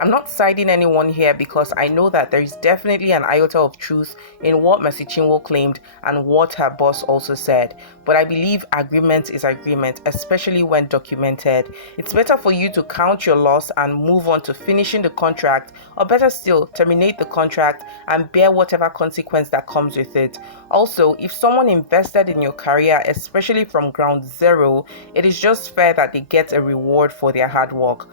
I'm not siding anyone here because I know that there is definitely an iota of truth in what Mercy Chinwo claimed and what her boss also said. But I believe agreement is agreement, especially when documented. It's better for you to count your loss and move on to finishing the contract, or better still, terminate the contract and bear whatever consequence that comes with it. Also, if someone invested in your career, especially from ground zero, it is just fair that they get a reward for their hard work.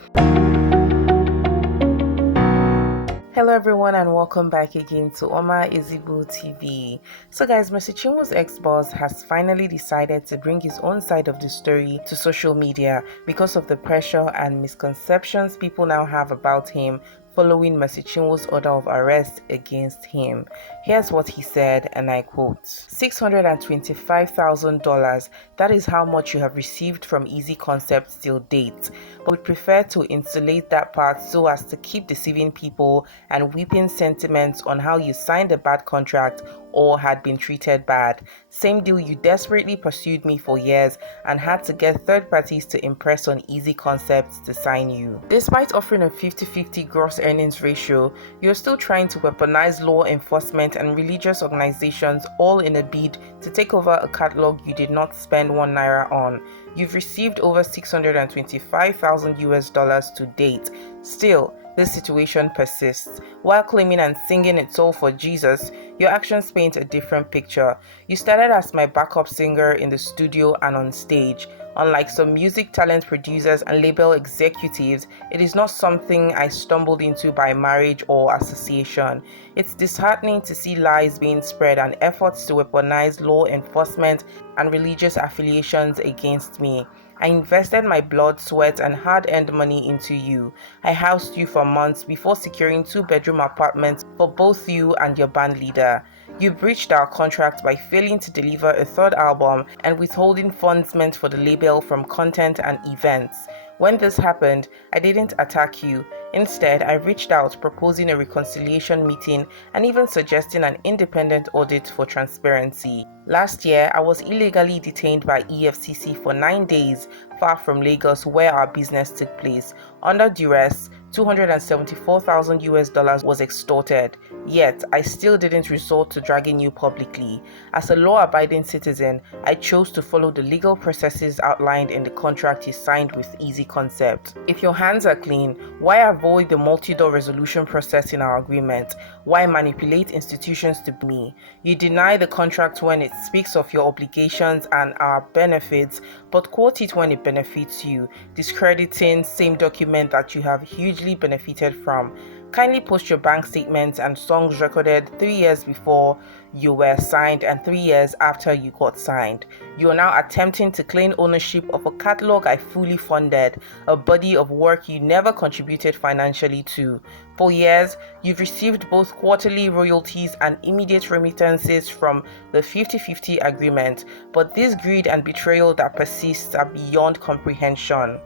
Hello everyone and welcome back again to Oma Eezeeconceptz TV. So guys, Mercy Chinwo's ex-boss has finally decided to bring his own side of the story to social media because of the pressure and misconceptions people now have about him following Mercy Chinwo's order of arrest against him. Here's what he said, and I quote, $625,000, that is how much you have received from Eezeeconceptz till date, but would prefer to insulate that part so as to keep deceiving people and weeping sentiments on how you signed a bad contract or had been treated bad. Same deal, you desperately pursued me for years and had to get third parties to impress on Eezeeconceptz to sign you. Despite offering a 50-50 gross earnings ratio, you're still trying to weaponize law enforcement and religious organizations, all in a bid to take over a catalog you did not spend $1 on. You've received over $625,000 to date. Still, this situation persists. While claiming and singing "It's All for Jesus," your actions paint a different picture. You started as my backup singer in the studio and on stage. Unlike some music talent producers and label executives, it is not something I stumbled into by marriage or association. It's disheartening to see lies being spread and efforts to weaponize law enforcement and religious affiliations against me. I invested my blood, sweat, and hard-earned money into you. I housed you for months before securing 2-bedroom apartments for both you and your band leader. You breached our contract by failing to deliver a third album and withholding funds meant for the label from content and events. When this happened, I didn't attack you. Instead, I reached out proposing a reconciliation meeting and even suggesting an independent audit for transparency. Last year, I was illegally detained by EFCC for 9 days far from Lagos where our business took place. Under duress, $274,000 was extorted. Yet, I still didn't resort to dragging you publicly. As a law-abiding citizen, I chose to follow the legal processes outlined in the contract you signed with Eezeeconceptz. If your hands are clean, why avoid the multi-door resolution process in our agreement? Why manipulate institutions to me? You deny the contract when it speaks of your obligations and our benefits, but quote it when it benefits you, discrediting same document that you have hugely benefited from. Kindly post your bank statements and songs recorded 3 years before you were signed and 3 years after you got signed. You are now attempting to claim ownership of a catalog I fully funded, a body of work you never contributed financially to. For years, you've received both quarterly royalties and immediate remittances from the 50-50 agreement, but this greed and betrayal that persists are beyond comprehension.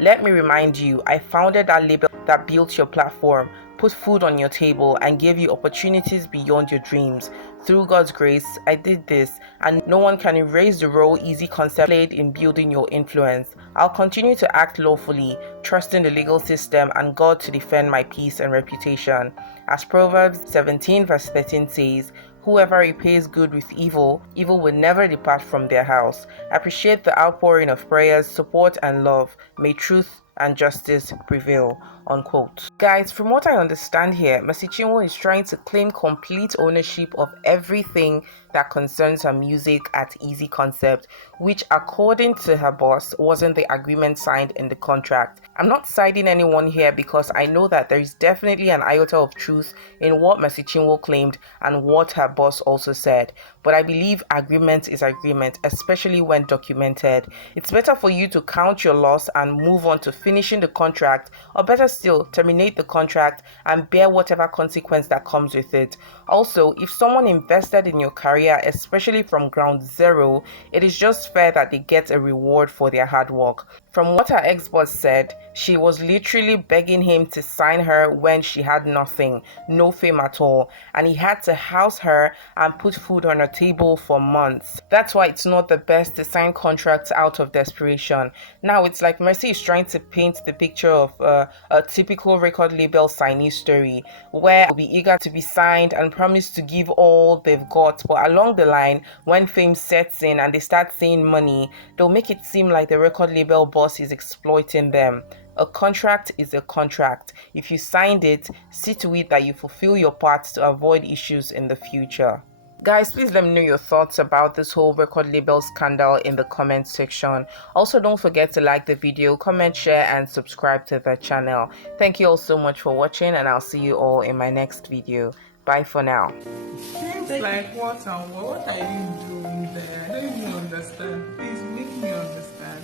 Let me remind you, I founded that label that built your platform, put food on your table, and gave you opportunities beyond your dreams. Through God's grace, I did this, and no one can erase the role Eezeeconceptz played in building your influence. I'll continue to act lawfully, trusting the legal system and God to defend my peace and reputation. As Proverbs 17 verse 13 says, "Whoever repays good with evil, evil will never depart from their house." I appreciate the outpouring of prayers, support, and love. May truth and justice prevail. Unquote. Guys, from what I understand here, Mercy Chinwo is trying to claim complete ownership of everything that concerns her music at Eezeeconceptz, which according to her boss wasn't the agreement signed in the contract. I'm not siding anyone here because I know that there is definitely an iota of truth in what Mercy Chinwo claimed and what her boss also said, but I believe agreement is agreement, especially when documented. It's better for you to count your loss and move on to finishing the contract, or better still, terminate the contract and bear whatever consequence that comes with it. Also, if someone invested in your career, especially from ground zero, it is just fair that they get a reward for their hard work. From what her ex-boss said, she was literally begging him to sign her when she had nothing, no fame at all, and he had to house her and put food on her table for months. That's why it's not the best to sign contracts out of desperation. Now it's like Mercy is trying to paint the picture of a typical record label signee story, where they'll be eager to be signed and promise to give all they've got, but along the line, when fame sets in and they start seeing money, they'll make it seem like the record label boss is exploiting them. A contract is a contract. If you signed it, see to it that you fulfill your part to avoid issues in the future. Guys, please let me know your thoughts about this whole record label scandal in the comment section. Also, don't forget to like the video, comment, share, and subscribe to the channel. Thank you all so much for watching, and I'll see you all in my next video. Bye for now. Things like what and what are you doing there? I don't even understand. Please make me understand.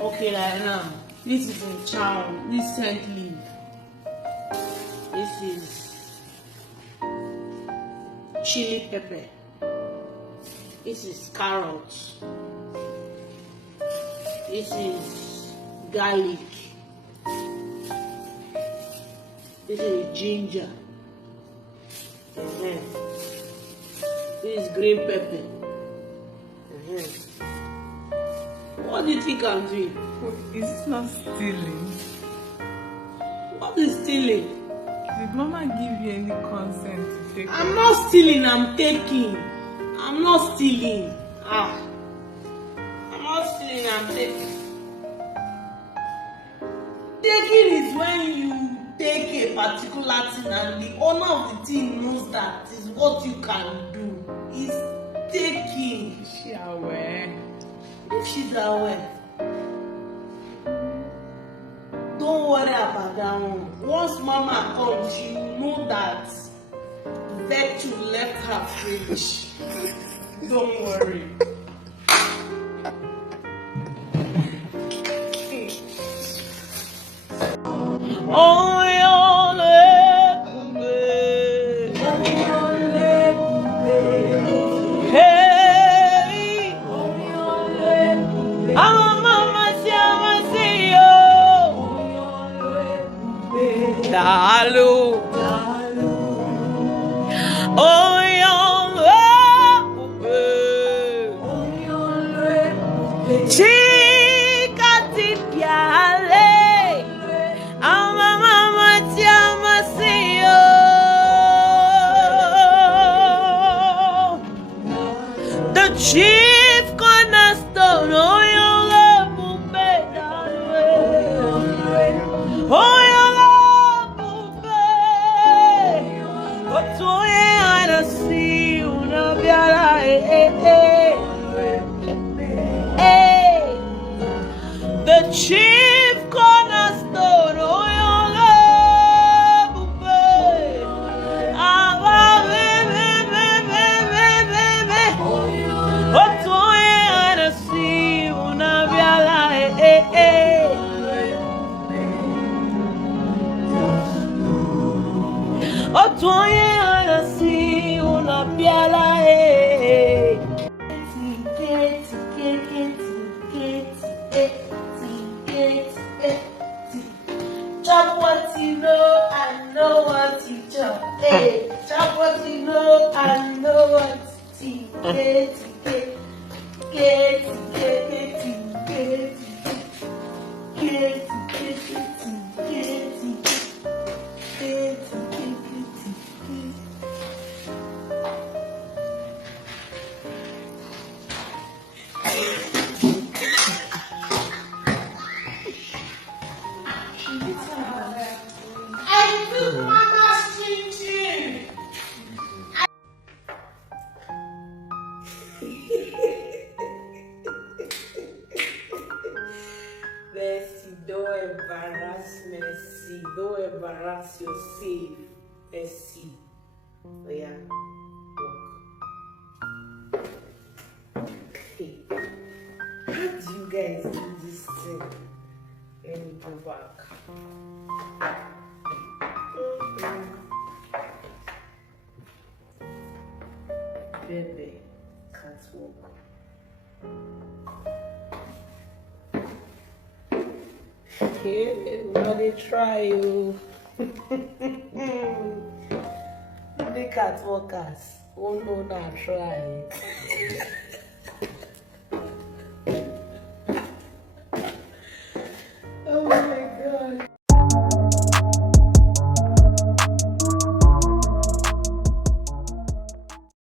Okay, like now, this is in Chinwo, recently. This is chili pepper. This is carrots. This is garlic. This is ginger. This is green pepper. What do you think I'm doing? Is this not stealing? What is stealing? Did Mama give you any consent to take I'm not stealing, I'm taking. I'm not stealing. I'm not stealing, I'm taking. Taking is when you take a particular thing and the owner of the thing knows that is what you can do. It's taking. Is she aware? If she's aware, don't worry about that one. Once Mama comes, she will know that virtue left her fridge. Don't worry. Oh, Dalu. Oh, chica tipiale. Ama mama tiama siyo. The chief cornerstone. Oh, your love will be done. Oh, the chief cornerstone, oh, your love, chop what you know and know what you chop. Hey, chop what you know and know what you get. Mercy, don't embarrass Mercy. Don't embarrass yourself. Mercy. Oh yeah, walk. Hey, how do you guys do this thing? Let me go back. Baby, can't walk. Okay, well, they try you. Look at workers. Oh no, not try.